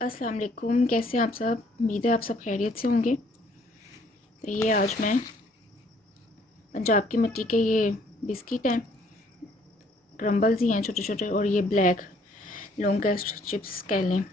अस्सलाम वालेकुम, कैसे हैं आप सब। उम्मीद है आप सब खैरियत से होंगे। तो ये आज मैं पंजाब की मिट्टी के ये बिस्किट हैं, क्रम्बल्स ही हैं छोटे छोटे, और ये ब्लैक लॉन्ग कैस्ट चिप्स कह लें,